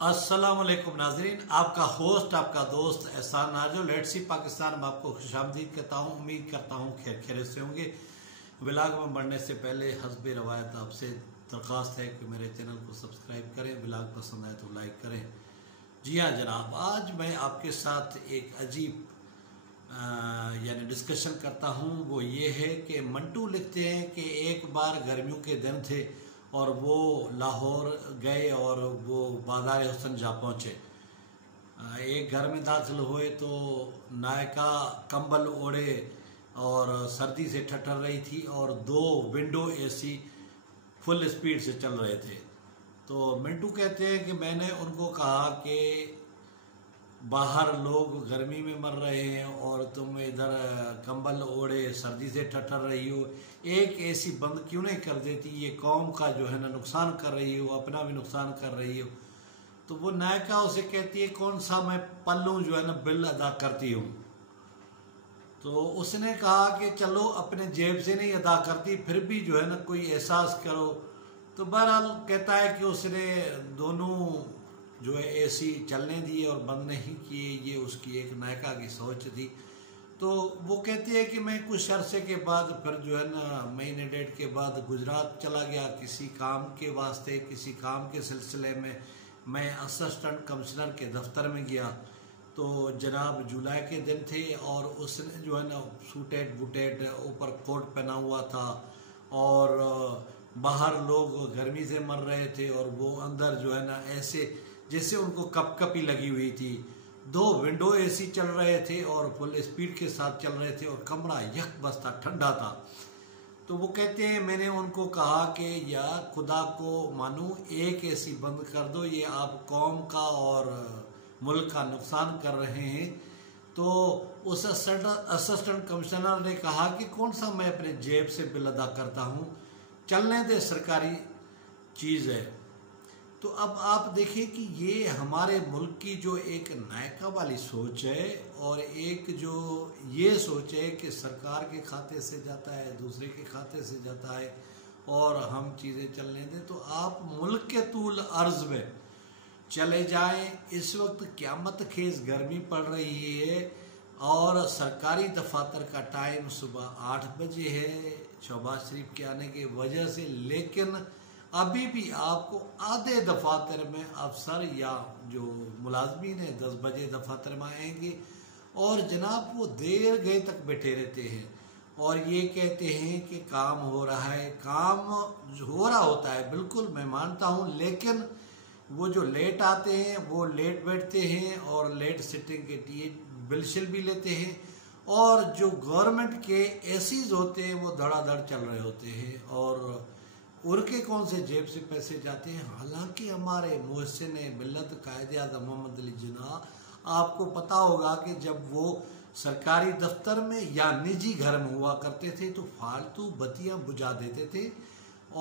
अस्सलाम वालेकुम नाजरीन, आपका होस्ट आपका दोस्त एहसान नाजो लेट्स सी पाकिस्तान में आपको खुशामदीद कहता हूँ। उम्मीद करता हूँ खैर खैरियत से होंगे। व्लॉग में बढ़ने से पहले हस्ब रवायत आपसे दरख्वास्त है कि मेरे चैनल को सब्सक्राइब करें, व्लॉग पसंद आए तो लाइक करें। जी हाँ जनाब, आज मैं आपके साथ एक अजीब यानी डिस्कशन करता हूँ। वो ये है कि मंटू लिखते हैं कि एक बार गर्मियों के दिन थे और वो लाहौर गए और वो बाज़ार हुसन जा पहुँचे। एक घर में दाखिल हुए तो नायका कंबल ओढ़े और सर्दी से ठठर रही थी और दो विंडो एसी फुल स्पीड से चल रहे थे। तो मिंटू कहते हैं कि मैंने उनको कहा कि बाहर लोग गर्मी में मर रहे हैं और तुम इधर कंबल ओढ़े सर्दी से ठठर रही हो, एक एसी बंद क्यों नहीं कर देती? ये कौम का जो है ना नुकसान कर रही हो, अपना भी नुकसान कर रही हो। तो वो नायका उसे कहती है कौन सा मैं पल्लू जो है ना बिल अदा करती हूँ। तो उसने कहा कि चलो अपने जेब से नहीं अदा करती, फिर भी जो है ना कोई एहसास करो। तो बहरहाल कहता है कि उसने दोनों जो है एसी चलने दिए और बंद नहीं किए, ये उसकी एक नायका की सोच थी। तो वो कहती है कि मैं कुछ अरसे के बाद फिर जो है ना महीने डेढ़ के बाद गुजरात चला गया किसी काम के वास्ते, किसी काम के सिलसिले में। मैं असिस्टेंट कमिश्नर के दफ्तर में गया तो जनाब जुलाई के दिन थे और उसने जो है ना सूटेड बूटेड ऊपर कोट पहना हुआ था और बाहर लोग गर्मी से मर रहे थे और वो अंदर जो है ना ऐसे जैसे उनको कपकपी लगी हुई थी। दो विंडो एसी चल रहे थे और फुल स्पीड के साथ चल रहे थे और कमरा यक बस था, ठंडा था। तो वो कहते हैं मैंने उनको कहा कि या खुदा को मानू एक एसी बंद कर दो, ये आप कौम का और मुल्क का नुकसान कर रहे हैं। तो उस असिस्टेंट कमिश्नर ने कहा कि कौन सा मैं अपने जेब से बिल अदा करता हूँ, चलने दे, सरकारी चीज़ है। तो अब आप देखें कि ये हमारे मुल्क की जो एक नायका वाली सोच है और एक जो ये सोच है कि सरकार के खाते से जाता है, दूसरे के खाते से जाता है और हम चीज़ें चलने दें। तो आप मुल्क के तूल अर्ज में चले जाएं। इस वक्त क़यामत खेज गर्मी पड़ रही है और सरकारी दफातर का टाइम सुबह 8 बजे है शहबाज शरीफ के आने की वजह से, लेकिन अभी भी आपको आधे दफातर में अफसर या जो मुलाजमीन है 10 बजे दफातर में आएंगे और जनाब वो देर गए तक बैठे रहते हैं और ये कहते हैं कि काम हो रहा है। काम हो रहा होता है, बिल्कुल मैं मानता हूँ, लेकिन वो जो लेट आते हैं वो लेट बैठते हैं और लेट सिटिंग के बिल शिल भी लेते हैं और जो गवर्नमेंट के एसीज होते हैं वो धड़ाधड़ चल रहे होते हैं और उनके कौन से जेब से पैसे जाते हैं। हालांकि हमारे मुहसिन मिल्लत कायदे आज़म मोहम्मद अली जिन्ना आपको पता होगा कि जब वो सरकारी दफ्तर में या निजी घर में हुआ करते थे तो फालतू बत्तियां बुझा देते थे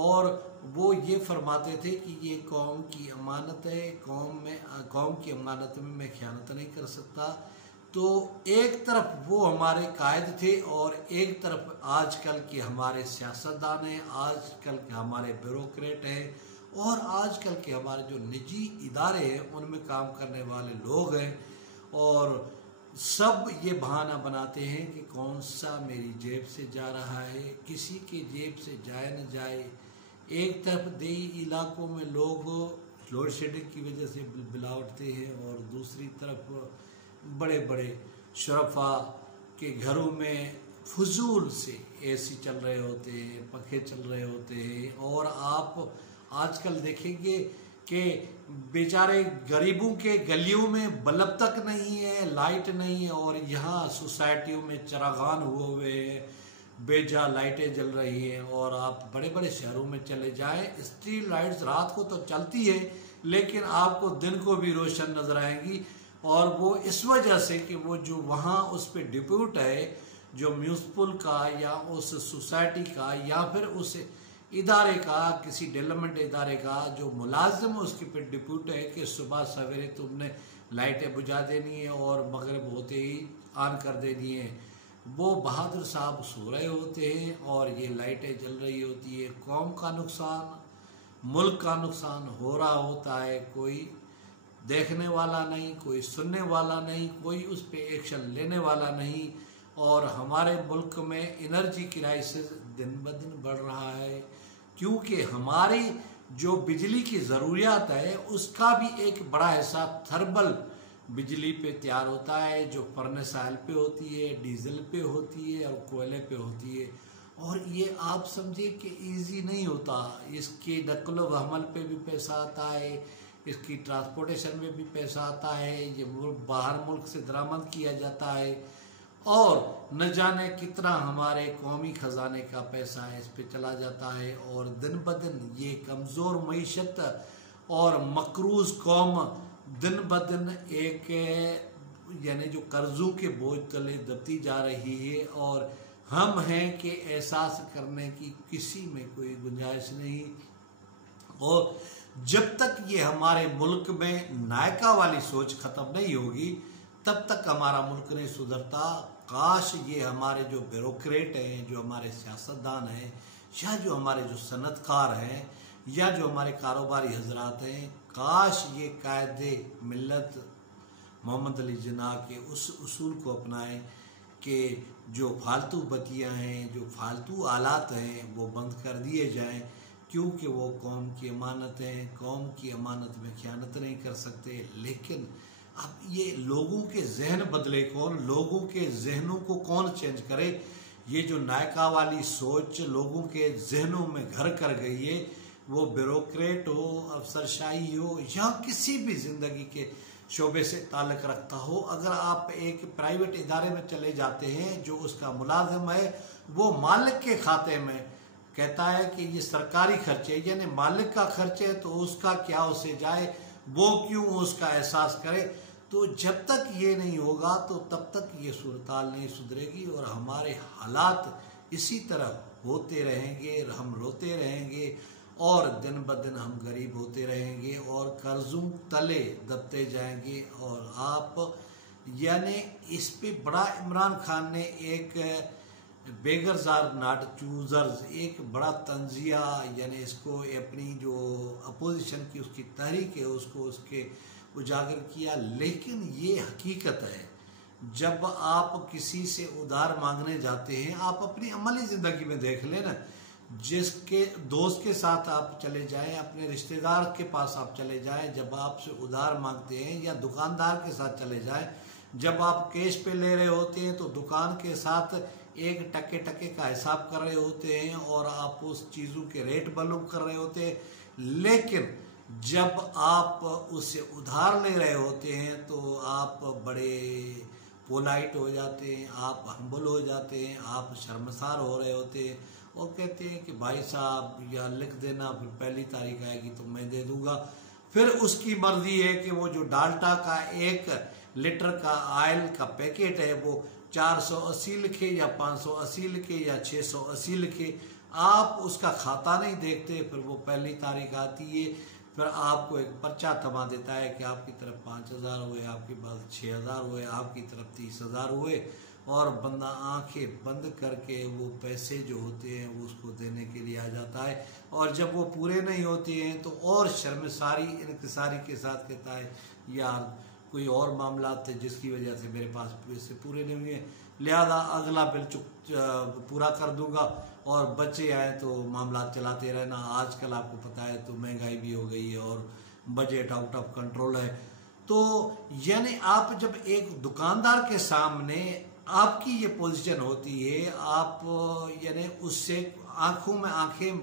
और वो ये फरमाते थे कि ये कौम की अमानत है, कौम की अमानत में मैं ख़यानत नहीं कर सकता। तो एक तरफ वो हमारे कायद थे और एक तरफ आजकल के हमारे सियासतदान हैं, आजकल के हमारे ब्यूरोक्रेट हैं और आजकल के हमारे जो निजी इदारे हैं उनमें काम करने वाले लोग हैं और सब ये बहाना बनाते हैं कि कौन सा मेरी जेब से जा रहा है, किसी के जेब से जाए न जाए। एक तरफ देही इलाकों में लोग लोड शेडिंग की वजह से बिला उठते हैं और दूसरी तरफ बड़े बड़े शरफा के घरों में फजूल से एसी चल रहे होते हैं, पंखे चल रहे होते हैं और आप आजकल देखेंगे कि बेचारे गरीबों के गलियों में बल्ब तक नहीं है, लाइट नहीं है और यहाँ सोसाइटियों में चरागान हुए हैं, बेजा लाइटें जल रही हैं। और आप बड़े बड़े शहरों में चले जाएं, स्ट्रीट लाइट्स रात को तो चलती है लेकिन आपको दिन को भी रोशन नजर आएंगी और वो इस वजह से कि वो जो वहाँ उस पर डिप्यूट है जो म्यूनसिपल का या उस सोसाइटी का या फिर उस इदारे का, किसी डेवलपमेंट इदारे का जो मुलाजिम उसके पे डिप्यूट है कि सुबह सवेरे तुमने लाइटें बुझा देनी है और मगरिब होते ही ऑन कर देनी है। वो बहादुर साहब सो रहे होते हैं और ये लाइटें जल रही होती है। कौम का नुकसान, मुल्क का नुकसान हो रहा होता है। कोई देखने वाला नहीं, कोई सुनने वाला नहीं, कोई उस पर एक्शन लेने वाला नहीं। और हमारे मुल्क में एनर्जी क्राइसिस दिन ब दिन बढ़ रहा है, क्योंकि हमारी जो बिजली की ज़रूरियात है उसका भी एक बड़ा हिस्सा थर्मल बिजली पे तैयार होता है, जो फर्नेस ऑयल पे होती है, डीजल पे होती है और कोयले पे होती है। और ये आप समझिए कि इजी नहीं होता, इसके नकल व हमल पे भी पैसा आता है, इसकी ट्रांसपोर्टेशन में भी पैसा आता है, ये बाहर मुल्क से दरामद किया जाता है, और न जाने कितना हमारे कौमी खजाने का पैसा इस पे चला जाता है। और दिन ब दिन ये कमज़ोर मईशत और मकरूज कौम दिन ब दिन एक यानी जो कर्जों के बोझ तले दबती जा रही है, और हम हैं कि एहसास करने की किसी में कोई गुंजाइश नहीं। और जब तक ये हमारे मुल्क में नायका वाली सोच ख़त्म नहीं होगी तब तक हमारा मुल्क नहीं सुधरता। काश ये हमारे जो ब्यूरोक्रेट हैं, जो हमारे सियासतदान हैं, या जो हमारे जो सनतकार हैं, या जो हमारे कारोबारी हजरात हैं, काश ये कायदे मिल्लत मोहम्मद अली जिन्ना के उस उसूल को अपनाएं कि जो फालतू बत्तियाँ हैं, जो फालतू आलात हैं, वो बंद कर दिए जाएं, क्योंकि वो कौम की अमानत हैं। कौम की अमानत में ख़यानत नहीं कर सकते। लेकिन अब ये लोगों के जहन बदले कौन, लोगों के जहनों को कौन चेंज करे? ये जो नायका वाली सोच लोगों के जहनों में घर कर गई है, वो ब्यूरोक्रेट हो, अफसरशाही हो, या किसी भी ज़िंदगी के शोबे से ताल्लुक़ रखता हो। अगर आप एक प्राइवेट इदारे में चले जाते हैं, जो उसका मुलाजिम है वो मालिक के खाते में कहता है कि ये सरकारी खर्चे, यानी मालिक का खर्चे है, तो उसका क्या उसे जाए, वो क्यों उसका एहसास करे। तो जब तक ये नहीं होगा तो तब तक ये सूरताल नहीं सुधरेगी, और हमारे हालात इसी तरह होते रहेंगे, हम रोते रहेंगे, और दिन ब दिन हम गरीब होते रहेंगे, और कर्जों तले दबते जाएंगे। और आप यानी इस पे बड़ा इमरान खान ने एक बेगर्स आर नॉट चूजर्स, एक बड़ा तंजिया, यानी इसको अपनी जो अपोजिशन की उसकी तहरीक है उसको उसके उजागर किया। लेकिन ये हकीकत है, जब आप किसी से उधार मांगने जाते हैं, आप अपनी अमली ज़िंदगी में देख लें ना, जिसके दोस्त के साथ आप चले जाएं, अपने रिश्तेदार के पास आप चले जाएं, जब आपसे उधार मांगते हैं, या दुकानदार के साथ चले जाएं, जब आप कैश पे ले रहे होते हैं तो दुकान के साथ एक टके टके का हिसाब कर रहे होते हैं, और आप उस चीज़ों के रेट मालूम कर रहे होते हैं। लेकिन जब आप उससे उधार ले रहे होते हैं तो आप बड़े पोलाइट हो जाते हैं, आप हम्बल हो जाते हैं, आप शर्मसार हो रहे होते हैं, और कहते हैं कि भाई साहब या लिख देना, फिर पहली तारीख आएगी तो मैं दे दूंगा। फिर उसकी मर्जी है कि वो जो डाल्टा का 1 लीटर का ऑयल का पैकेट है वो 480 लिखे, या 580 लिखे, या 680 लिखे, आप उसका खाता नहीं देखते। फिर वो पहली तारीख आती है, फिर आपको एक पर्चा थमा देता है कि आपकी तरफ 5000 हुए, आपके पास 6000 हुए, आपकी तरफ 30,000 हुए, और बंदा आंखें बंद करके वो पैसे जो होते हैं वो उसको देने के लिए आ जाता है। और जब वो पूरे नहीं होते हैं तो और शर्मसारी इनकिसारी के साथ कहता है, यार कोई और मामला थे जिसकी वजह से मेरे पास पैसे पूरे नहीं हुए, लिहाजा अगला बिल पूरा कर दूंगा, और बच्चे आए तो मामला चलाते रहना। आजकल आपको पता है तो महंगाई भी हो गई है और बजट आउट ऑफ कंट्रोल है। तो यानी आप जब एक दुकानदार के सामने आपकी ये पोजीशन होती है, आप यानी उससे आंखों में आंखें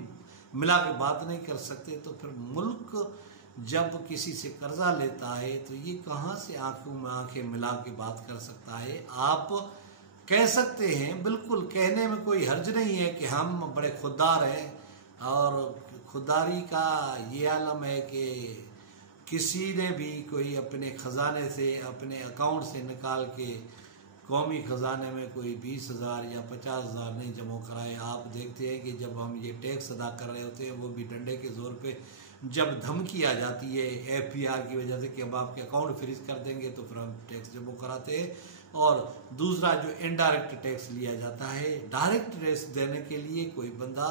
मिला के बात नहीं कर सकते, तो फिर मुल्क जब किसी से कर्जा लेता है तो ये कहाँ से आंखों में आंखें मिला के बात कर सकता है। आप कह सकते हैं, बिल्कुल कहने में कोई हर्ज नहीं है कि हम बड़े खुददार हैं, और खुददारी का ये आलम है कि किसी ने भी कोई अपने ख़जाने से, अपने अकाउंट से निकाल के कौमी ख़जाने में कोई 20,000 या 50,000 नहीं जमा कराए। आप देखते हैं कि जब हम ये टैक्स अदा कर रहे होते हैं, वो भी डंडे के ज़ोर पे जब धमकी आ जाती है FPR की वजह से कि अब आपके अकाउंट फ्रीज कर देंगे, तो फिर हम टैक्स जमा कराते हैं। और दूसरा जो इनडायरेक्ट टैक्स लिया जाता है, डायरेक्ट टैक्स देने के लिए कोई बंदा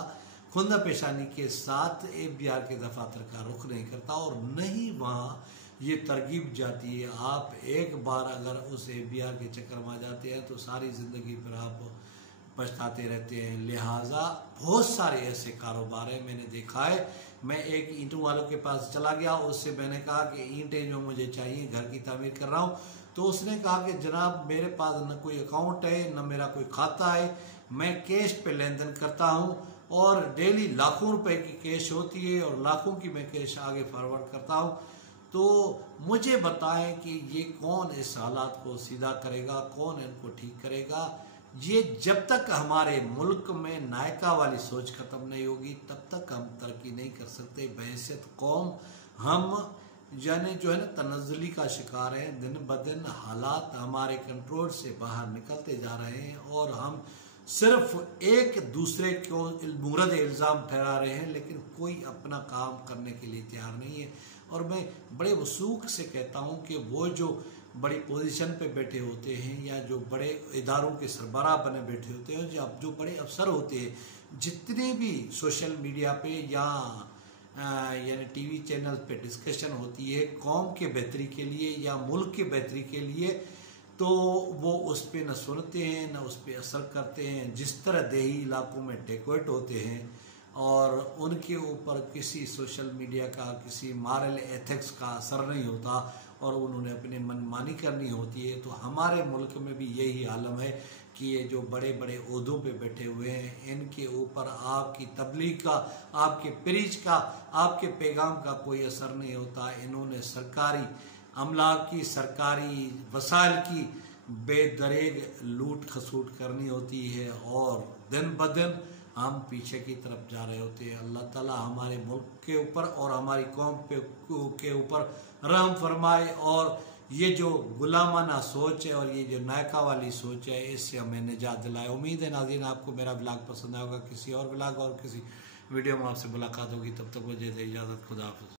खुंदा पेशानी के साथ FBR के दफातर का रुख नहीं करता, और नहीं वहाँ ये तरगीब जाती है। आप एक बार अगर उस APR के चक्कर में आ जाते हैं तो सारी ज़िंदगी फिर आप पछताते रहते हैं। लिहाजा बहुत सारे ऐसे कारोबार हैं, मैंने देखा है। मैं एक ईंटों वालों के पास चला गया, उससे मैंने कहा कि ईंटें जो मुझे चाहिए, घर की तामीर कर रहा हूँ, तो उसने कहा कि जनाब मेरे पास न कोई अकाउंट है, न मेरा कोई खाता है, मैं कैश पे लेन देन करता हूँ और डेली लाखों रुपए की कैश होती है और लाखों की मैं कैश आगे फॉरवर्ड करता हूँ। तो मुझे बताएं कि ये कौन इस हालात को सीधा करेगा, कौन इनको ठीक करेगा। ये जब तक हमारे मुल्क में नायका वाली सोच खत्म नहीं होगी तब तक हम तरक्की नहीं कर सकते। बहैसियत कौम हम यानी जो है ना तनज़्ज़ुली का शिकार है। दिन ब दिन हालात हमारे कंट्रोल से बाहर निकलते जा रहे हैं और हम सिर्फ एक दूसरे को मुरद इल्ज़ाम ठहरा रहे हैं, लेकिन कोई अपना काम करने के लिए तैयार नहीं है। और मैं बड़े वसूख से कहता हूँ कि वो जो बड़ी पोजीशन पे बैठे होते हैं या जो बड़े इदारों के सरबराह बने बैठे होते हैं, जो बड़े अफसर होते हैं, जितने भी सोशल मीडिया पे या यानी टीवी चैनल पे डिस्कशन होती है कौम के बेहतरी के लिए या मुल्क के बेहतरी के लिए, तो वो उस पर न सुनते हैं न उस पर असर करते हैं। जिस तरह देही इलाकों में डेकोरेट होते हैं और उनके ऊपर किसी सोशल मीडिया का, किसी मॉरल एथिक्स का असर नहीं होता और उन्होंने अपनी मनमानी करनी होती है, तो हमारे मुल्क में भी यही आलम है कि ये जो बड़े बड़े ओहदों पे बैठे हुए हैं, इनके ऊपर आपकी तबलीग का, आपके प्रीच का, आपके पैगाम का कोई असर नहीं होता। इन्होंने सरकारी अमला की, सरकारी वसाइल की बेदरेग लूट खसूट करनी होती है और दिन ब दिन हम पीछे की तरफ जा रहे होते हैं। अल्लाह ताला हमारे मुल्क के ऊपर और हमारी कौम के ऊपर रहम फरमाए और ये जो गुलामाना सोच है और ये जो नायका वाली सोच है, इससे हमें निजात दिलाए। उम्मीद है नाज़रीन आपको मेरा ब्लॉग पसंद आएगा। किसी और ब्लॉग और किसी वीडियो में आपसे मुलाकात होगी, तब तक मुझे दे इजाज़त। खुदा हाफ़िज़।